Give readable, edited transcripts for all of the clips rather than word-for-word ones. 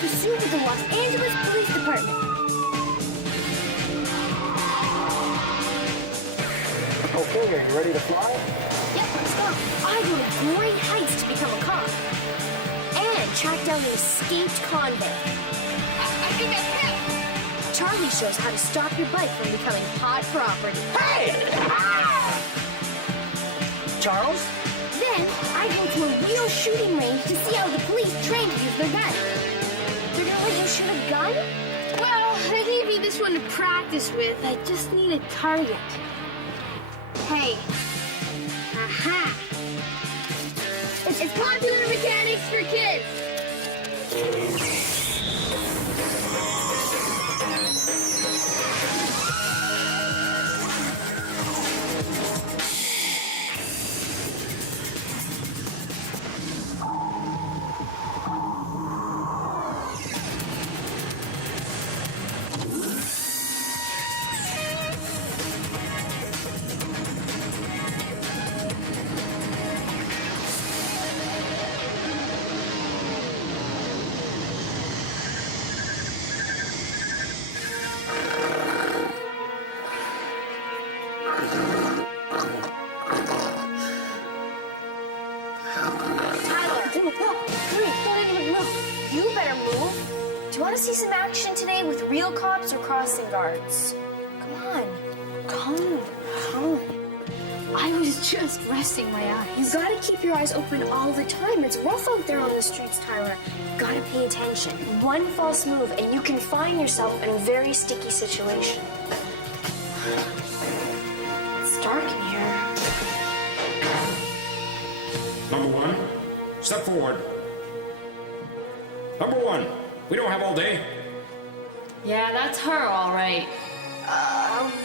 pursuit with the Los Angeles Police Department. Okay, are you ready to fly? Yep, let's go. I go to great heights to become a cop. And track down an escaped convict. I think that's him. Charlie shows how to stop your bike from becoming hot property. Hey! Ah! Charles? Then, I go to a real shooting range to see how the police train to use their gun. They're gonna let you shoot a gun? Well, they gave me this one to practice with. I just need a target. Hey. Aha! It's popular mechanics for kids. You better move. Do you want to see some action today with real cops or crossing guards? Come on. Calm. I was just resting my eyes. You gotta keep your eyes open all the time. It's rough out there on the streets, Tyler. You gotta pay attention. One false move and you can find yourself in a very sticky situation. It's dark in here. Number one, step forward. Number one, we don't have all day. Yeah, that's her, all right.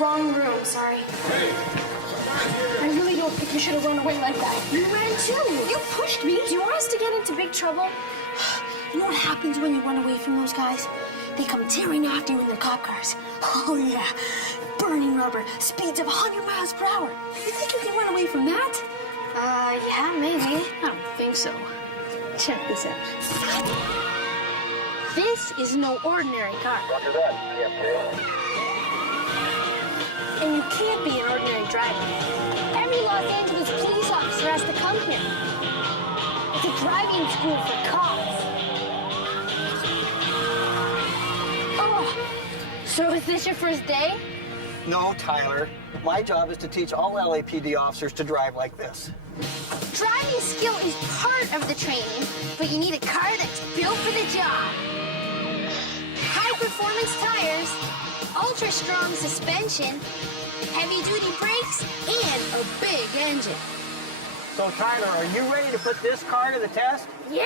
Wrong room, sorry. Hey, I really don't think you should have run away like that. You ran too. You pushed me. Do you want us to get into big trouble? You know what happens when you run away from those guys? They come tearing after you in their cop cars. Oh, yeah. Burning rubber, speeds of 100 miles per hour. You think you can run away from that? Yeah, maybe. I don't think so. Check this out. This is no ordinary car. Roger that, PMK. And you can't be an ordinary driver. Every Los Angeles police officer has to come here. It's a driving school for cops. Oh, so is this your first day? No, Tyler. My job is to teach all L.A.P.D. officers to drive like this. Driving skill is part of the training, but you need a car that's built for the job. High-performance tires, ultra-strong suspension, heavy-duty brakes, and a big engine. So, Tyler, are you ready to put this car to the test? Yeah!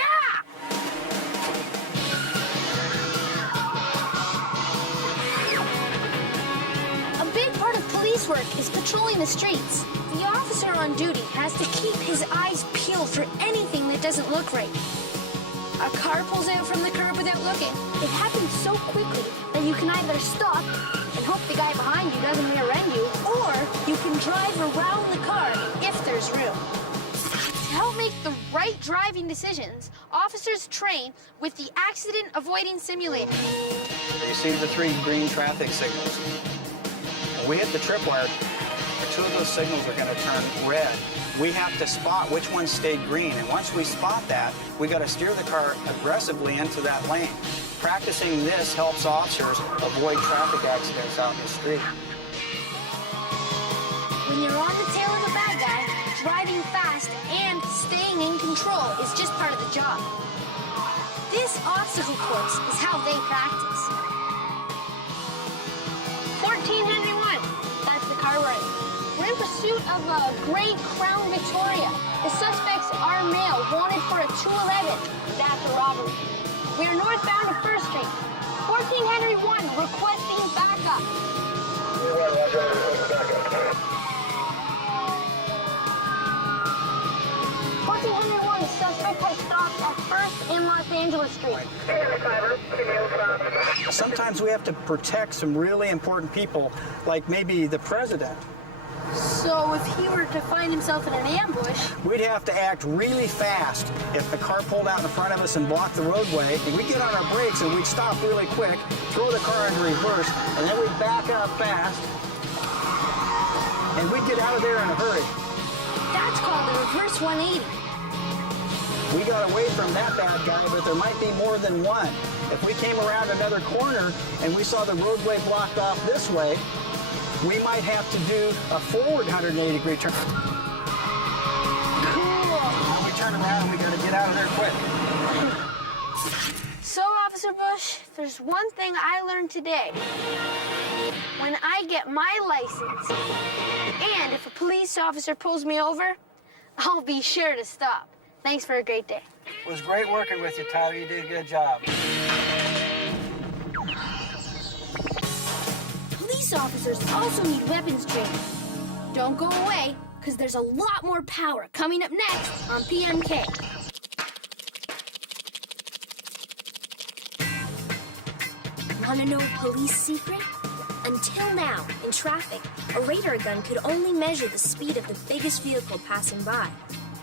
A big part of police work is patrolling the streets. The officer on duty has to keep his eyes peeled for anything that doesn't look right. A car pulls out from the curb without looking. It happens so quickly that you can either stop and hope the guy behind you doesn't rear-end you, or you can drive around the car if there's room. To help make the right driving decisions, officers train with the Accident Avoiding Simulator. You see the 3 green traffic signals. When we hit the tripwire, 2 of those signals are going to turn red. We have to spot which ones stayed green, and once we spot that, we got to steer the car aggressively into that lane. Practicing this helps officers avoid traffic accidents out in the street. When you're on the tail of a bad guy, driving fast and staying in control is just part of the job. This obstacle course is how they practice. 14 Henry 1, that's the car we're in. We're in pursuit of a gray Crown Victoria. The suspects are male, wanted for a 211. That's a robbery. We are northbound of 1st Street. 14 Henry 1, requesting backup. 14 Henry 1, suspect has stopped at 1st and Los Angeles Street. Sometimes we have to protect some really important people, like maybe the president. So if he were to find himself in an ambush, we'd have to act really fast. If the car pulled out in front of us and blocked the roadway, we'd get on our brakes and we'd stop really quick, throw the car into reverse, and then we'd back up fast, and we'd get out of there in a hurry. that's called a reverse 180. We got away from that bad guy, but there might be more than one. If we came around another corner and we saw the roadway blocked off this way, we might have to do a forward 180-degree turn. Cool. When we turn around, we got to get out of there quick. So, Officer Bush, there's one thing I learned today. When I get my license, and if a police officer pulls me over, I'll be sure to stop. Thanks for a great day. It was great working with you, Tyler. You did a good job. Police officers also need weapons training. Don't go away, because there's a lot more power coming up next on PMK. Want to know a police secret? Until now, in traffic, a radar gun could only measure the speed of the biggest vehicle passing by.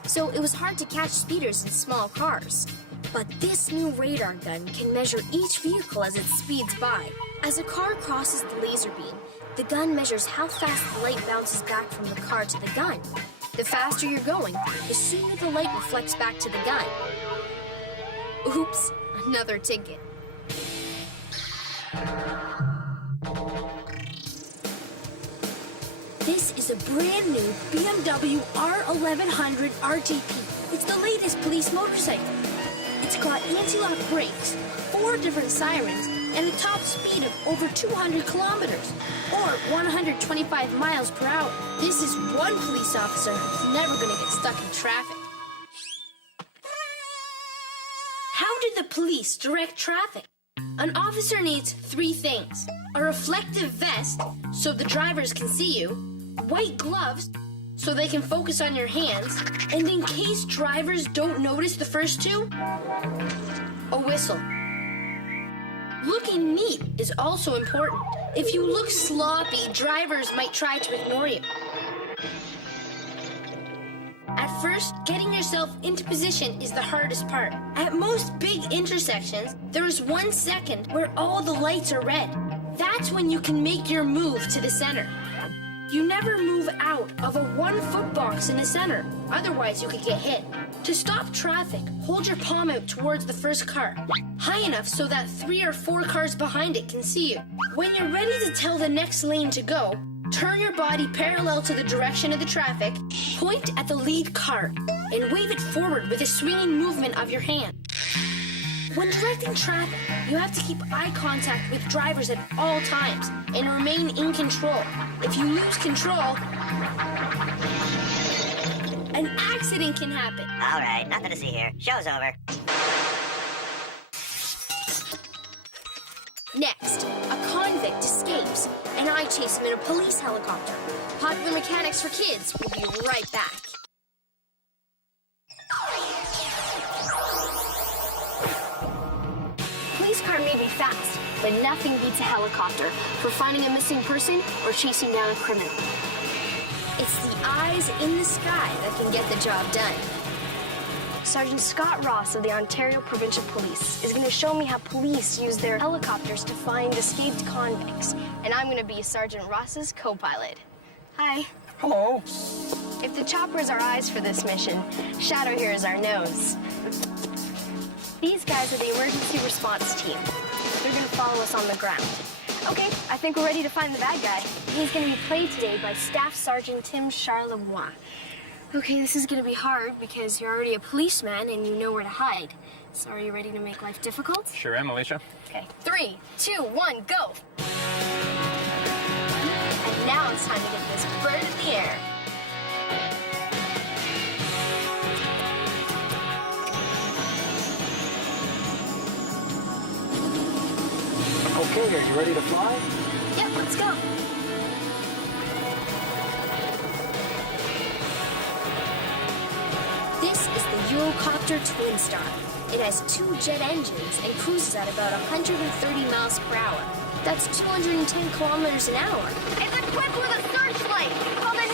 So it was hard to catch speeders in small cars. But this new radar gun can measure each vehicle as it speeds by. As a car crosses the laser beam, the gun measures how fast the light bounces back from the car to the gun. The faster you're going, the sooner the light reflects back to the gun. Oops, another ticket. This is a brand new BMW R1100 RTP. It's the latest police motorcycle. It's got anti-lock brakes, 4 different sirens, and a top speed of over 200 kilometers, or 125 miles per hour. This is one police officer who's never gonna get stuck in traffic. How did the police direct traffic? An officer needs 3 things: a reflective vest, so the drivers can see you, white gloves, so they can focus on your hands, and in case drivers don't notice the first 2, a whistle. Looking neat is also important. If you look sloppy, drivers might try to ignore you. At first, getting yourself into position is the hardest part. At most big intersections, there is 1 second where all the lights are red. That's when you can make your move to the center. You never move out of a 1-foot box in the center, otherwise you could get hit. To stop traffic, hold your palm out towards the first car, high enough so that 3 or 4 cars behind it can see you. When you're ready to tell the next lane to go, turn your body parallel to the direction of the traffic, point at the lead car, and wave it forward with a swinging movement of your hand. When directing traffic, you have to keep eye contact with drivers at all times and remain in control. If you lose control, an accident can happen. All right, nothing to see here. Show's over. Next, a convict escapes, and I chase him in a police helicopter. Popular Mechanics for Kids will be right back. Police car may be fast, but nothing beats a helicopter for finding a missing person or chasing down a criminal. It's the eyes in the sky that can get the job done. Sergeant Scott Ross of the Ontario Provincial Police is going to show me how police use their helicopters to find escaped convicts, and I'm going to be Sergeant Ross's co-pilot. Hi. Hello. If the chopper is our eyes for this mission, Shadow here is our nose. These guys are the emergency response team. They're going to follow us on the ground. Okay, I think we're ready to find the bad guy. He's going to be played today by Staff Sergeant Tim Charlebois. Okay, this is going to be hard because you're already a policeman and you know where to hide. So are you ready to make life difficult? Sure am, Alicia. Okay, 3, 2, 1, go! And now it's time to get this bird in the air. Okay, are you ready to fly? Yep, let's go. This is the Eurocopter Twin Star. It has 2 jet engines and cruises at about 130 miles per hour. That's 210 kilometers an hour. It's equipped with a searchlight called a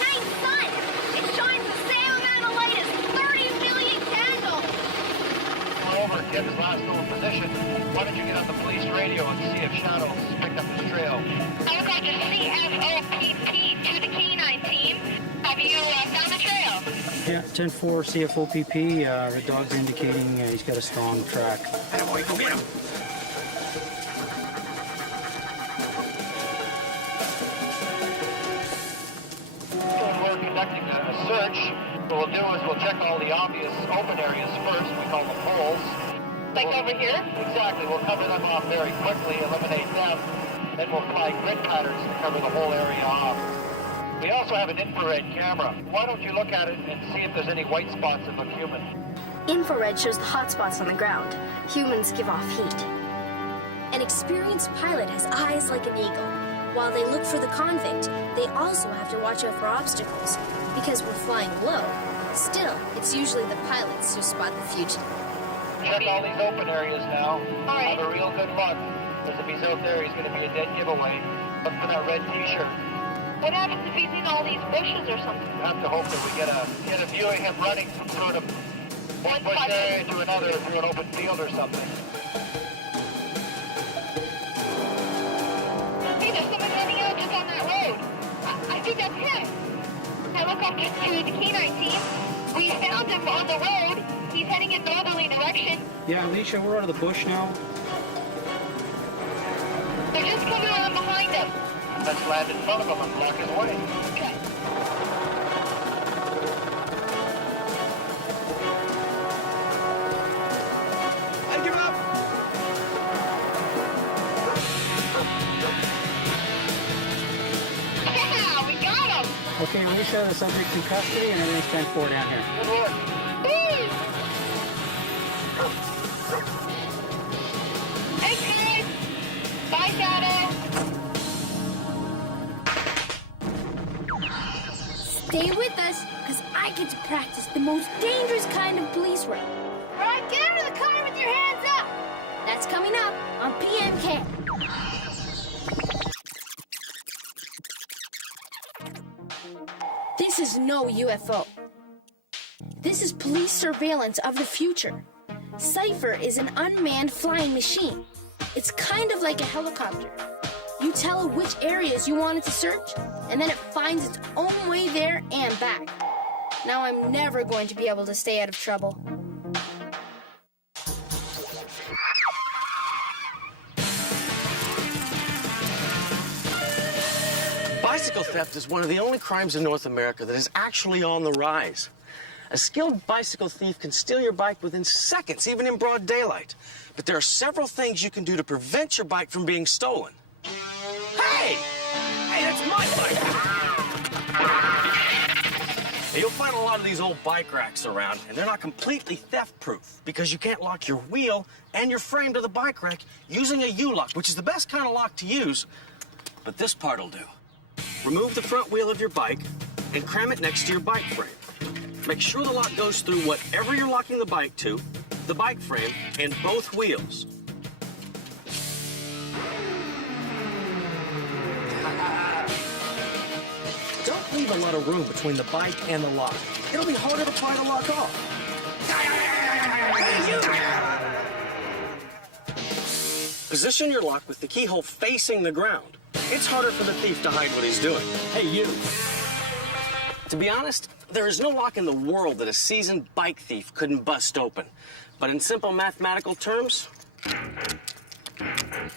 get his last known position, why don't you get on the police radio and see if Shadow's picked up his trail? I've got the CFOPP to the K9 team. Have you found the trail? Yeah, 10-4 CFOPP. The dog's indicating he's got a strong track. Hey, boy, go get him. We're conducting a search. What we'll do is we'll check all the obvious open areas first. We call them holes. Like over here? Exactly. We'll cover them off very quickly, eliminate them. Then we'll fly grid patterns to cover the whole area off. We also have an infrared camera. Why don't you look at it and see if there's any white spots that look human? Infrared shows the hot spots on the ground. Humans give off heat. An experienced pilot has eyes like an eagle. While they look for the convict, they also have to watch out for obstacles. Because we're flying low, still, it's usually the pilots who spot the fugitive. Check all these open areas now. All right. Have a real good look. Because if he's out there, he's going to be a dead giveaway. Look for that red t-shirt. What happens if he's in all these bushes or something? We have to hope that we get a view of him running from sort of one bush area to another through an open field or something. Hey, there's someone running out just on that road. I think that's him. Now look up to the K9 team. We found him on the road. He's heading in northerly direction. Yeah, Alicia, we're out of the bush now. They're just coming around behind him. Let's land in front of him and block his way. Okay. I give up. Yeah, we got him. Okay, Alicia, the subject's in custody and everything's 10-4 down here. Good work. Thanks, guys. Bye, Shadow. Stay with us, because I get to practice the most dangerous kind of police work. All right, get out of the car with your hands up. That's coming up on PMK. This is no UFO. This is police surveillance of the future. Cypher is an unmanned flying machine. It's kind of like a helicopter. You tell it which areas you want it to search, and then it finds its own way there and back. Now I'm never going to be able to stay out of trouble. Bicycle theft is one of the only crimes in North America that is actually on the rise. A skilled bicycle thief can steal your bike within seconds, even in broad daylight. But there are several things you can do to prevent your bike from being stolen. Hey! Hey, that's my bike! Now, you'll find a lot of these old bike racks around, and they're not completely theft-proof because you can't lock your wheel and your frame to the bike rack using a U-lock, which is the best kind of lock to use. But this part'll do. Remove the front wheel of your bike and cram it next to your bike frame. Make sure the lock goes through whatever you're locking the bike to, the bike frame, and both wheels. Don't leave a lot of room between the bike and the lock. It'll be harder to pry the lock off. Hey, you! Position your lock with the keyhole facing the ground. It's harder for the thief to hide what he's doing. Hey, you! To be honest, there is no lock in the world that a seasoned bike thief couldn't bust open. But in simple mathematical terms,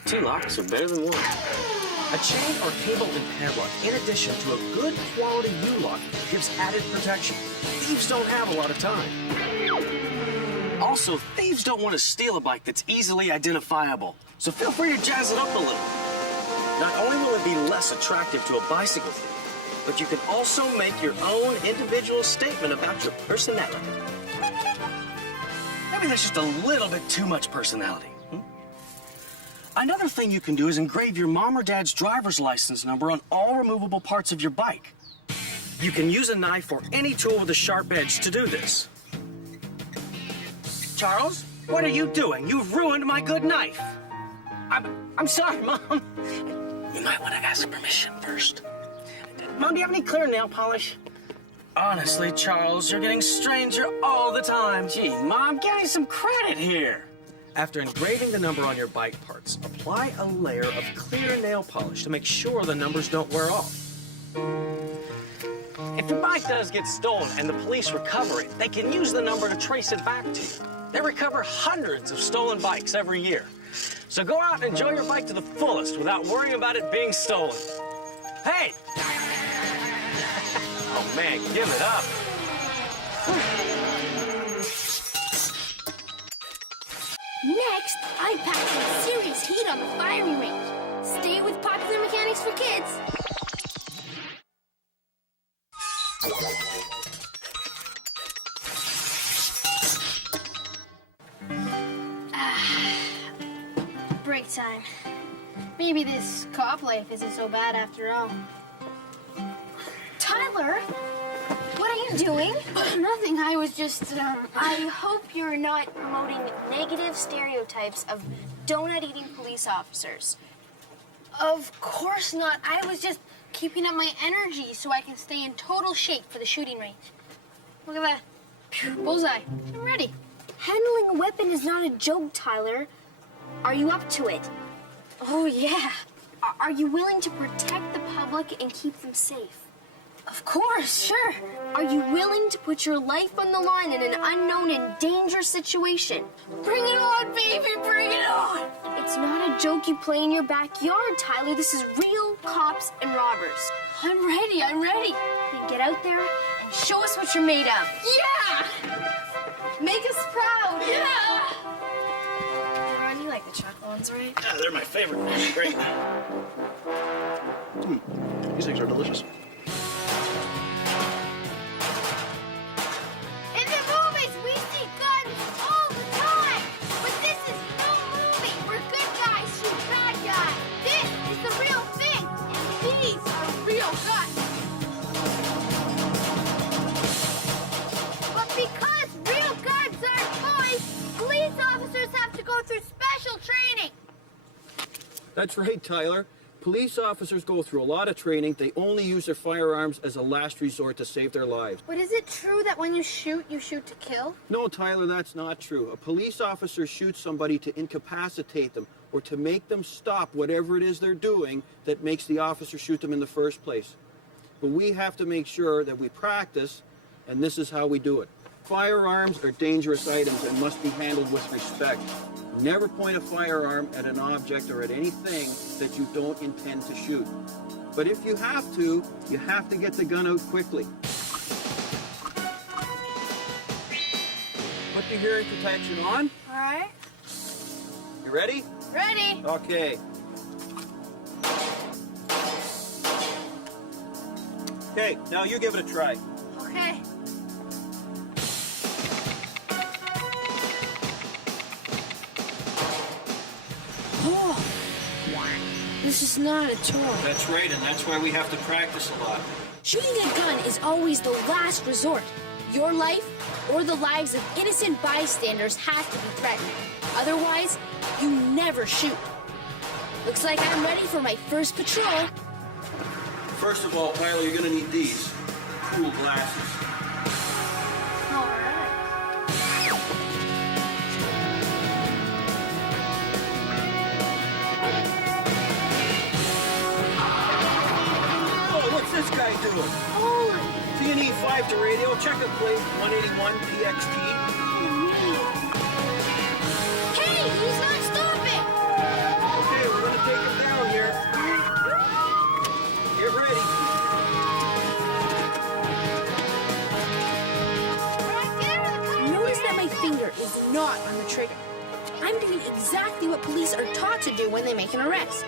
2 locks are better than 1. A chain or cable and padlock, in addition to a good quality U-lock, gives added protection. Thieves don't have a lot of time. Also, thieves don't want to steal a bike that's easily identifiable. So feel free to jazz it up a little. Not only will it be less attractive to a bicycle thief, but you can also make your own individual statement about your personality. Maybe there's just a little bit too much personality. Another thing you can do is engrave your mom or dad's driver's license number on all removable parts of your bike. You can use a knife or any tool with a sharp edge to do this. Charles, what are you doing? You've ruined my good knife. I'm sorry, Mom. You might want to ask permission first. Mom, do you have any clear nail polish? Honestly, Charles, you're getting stranger all the time. Gee, Mom, give me some credit here. After engraving the number on your bike parts, apply a layer of clear nail polish to make sure the numbers don't wear off. If your bike does get stolen and the police recover it, they can use the number to trace it back to you. They recover hundreds of stolen bikes every year. So go out and enjoy your bike to the fullest without worrying about it being stolen. Hey! Oh man, give it up. Next, I packed some serious heat on the firing range. Stay with Popular Mechanics for Kids. Break time. Maybe this cop life isn't so bad after all. Tyler, what are you doing? Nothing. I was just, I hope you're not promoting negative stereotypes of donut-eating police officers. Of course not. I was just keeping up my energy so I can stay in total shape for the shooting range. Look at that. Phew, bullseye. I'm ready. Handling a weapon is not a joke, Tyler. Are you up to it? Oh, yeah. Are you willing to protect the public and keep them safe? Of course, sure. Are you willing to put your life on the line in an unknown and dangerous situation? Bring it on, baby, bring it on. It's not a joke you play in your backyard, Tyler. This is real cops and robbers. I'm ready, I'm ready. Then get out there and show us what you're made of. Yeah! Make us proud. Yeah! Ron, you like the chocolate ones, right? Yeah, they're my favorite. Great. These things are delicious. In the movies, we see guns all the time. But this is no movie where good guys shoot bad guys. This is the real thing, and these are real guns. But because real guns aren't toys, police officers have to go through special training. That's right, Tyler. Police officers go through a lot of training. They only use their firearms as a last resort to save their lives. But is it true that when you shoot to kill? No, Tyler, that's not true. A police officer shoots somebody to incapacitate them or to make them stop whatever it is they're doing that makes the officer shoot them in the first place. But we have to make sure that we practice, and this is how we do it. Firearms are dangerous items and must be handled with respect. Never point a firearm at an object or at anything that you don't intend to shoot. But if you have to get the gun out quickly. Put your hearing protection on. All right. You ready? Ready. Okay. Okay, now you give it a try. Okay. Oh, this is not a toy. That's right, and that's why we have to practice a lot. Shooting a gun is always the last resort. Your life or the lives of innocent bystanders has to be threatened. Otherwise, you never shoot. Looks like I'm ready for my first patrol. First of all, Tyler, you're going to need these cool glasses. All right. Oh, what's this guy doing? Holy. T&E 5 to radio, check the plate, 181 PXT. Hey, he's not stopping. Okay, we're going to take him down here. Get ready. Notice that my finger is not on the trigger. I'm doing exactly what police are taught to do when they make an arrest.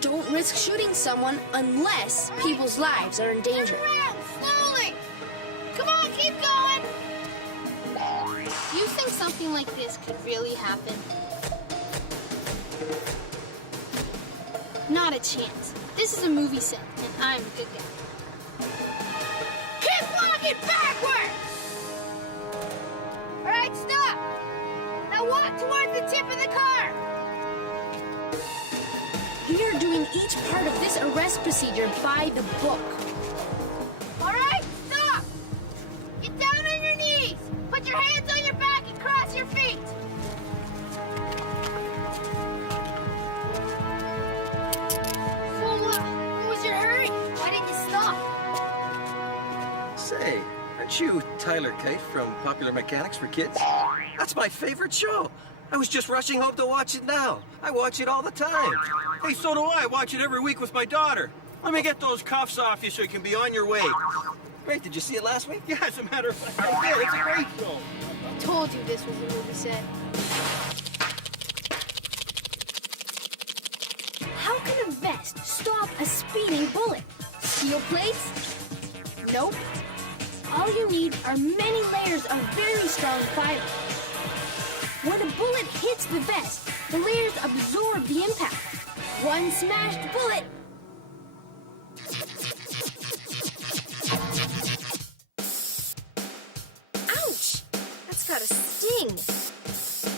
Don't risk shooting someone unless people's lives are in danger. Around, slowly. Come on, keep going. You think something like this could really happen? Not a chance. This is a movie set, and I'm a good guy. Keep walking backward. All right, stop. Now walk towards the tip of the car. We are doing each part of this arrest procedure by the book. All right, stop. Get down on your knees. Put your hands on your back and cross your feet. you Tyler Kite from Popular Mechanics for Kids? That's my favorite show. I was just rushing home to watch it now. I watch it all the time. Hey, so do I. Watch it every week with my daughter. Let me get those cuffs off you so you can be on your way. Great, did you see it last week? Yeah, as a matter of fact, I did. It's a great show. I told you this was a movie set. How can a vest stop a speeding bullet? Steel plates? Nope. All you need are many layers of very strong fiber. When a bullet hits the vest, the layers absorb the impact. One smashed bullet. Ouch! That's got a sting.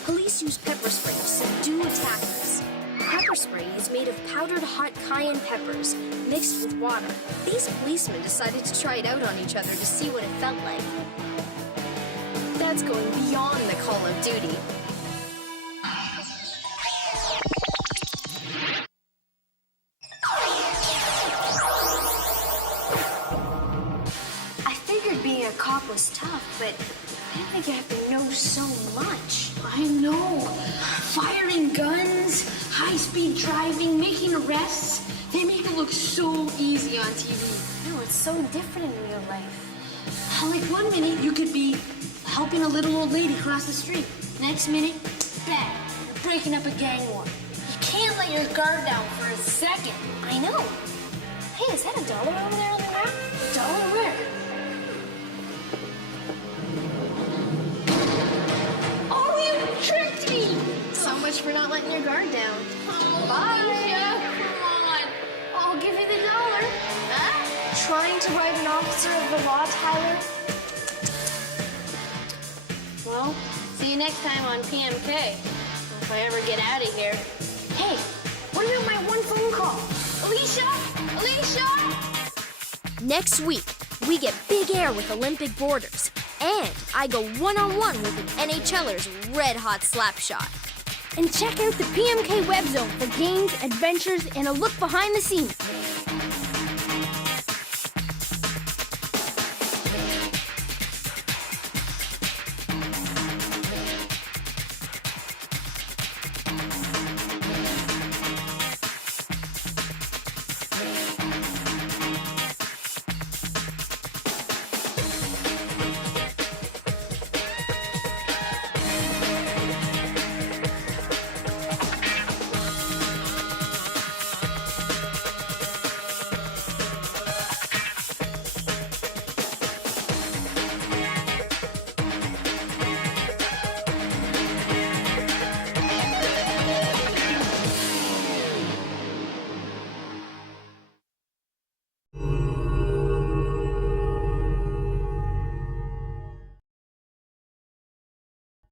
Police use pepper spray to subdue attackers. Pepper spray is made of powdered hot cayenne peppers mixed with water. These policemen decided to try it out on each other to see what it felt like. That's going beyond the Call of Duty. I figured being a cop was tough, but I didn't think you have to know so much. I know. Firing guns, high-speed driving, making arrests. They make it look so easy on TV. No, it's so different in real life. Like 1 minute, you could be helping a little old lady cross the street. Next minute, bang, you're breaking up a gang war. You can't let your guard down for a second. I know. Hey, is that $1 over there on the ground? $1 where? Oh, you tricked me! So much for not letting your guard down. Oh, Bye. Alicia, come on. I'll give you the $1. Huh? Trying to write an officer of the law, Tyler? Well, see you next time on PMK. If I ever get out of here. Hey, what about my one phone call? Alicia? Alicia? Next week, we get big air with Olympic borders, and I go one-on-one with an NHLer's red-hot slap shot. And check out the PMK web zone for games, adventures, and a look behind the scenes.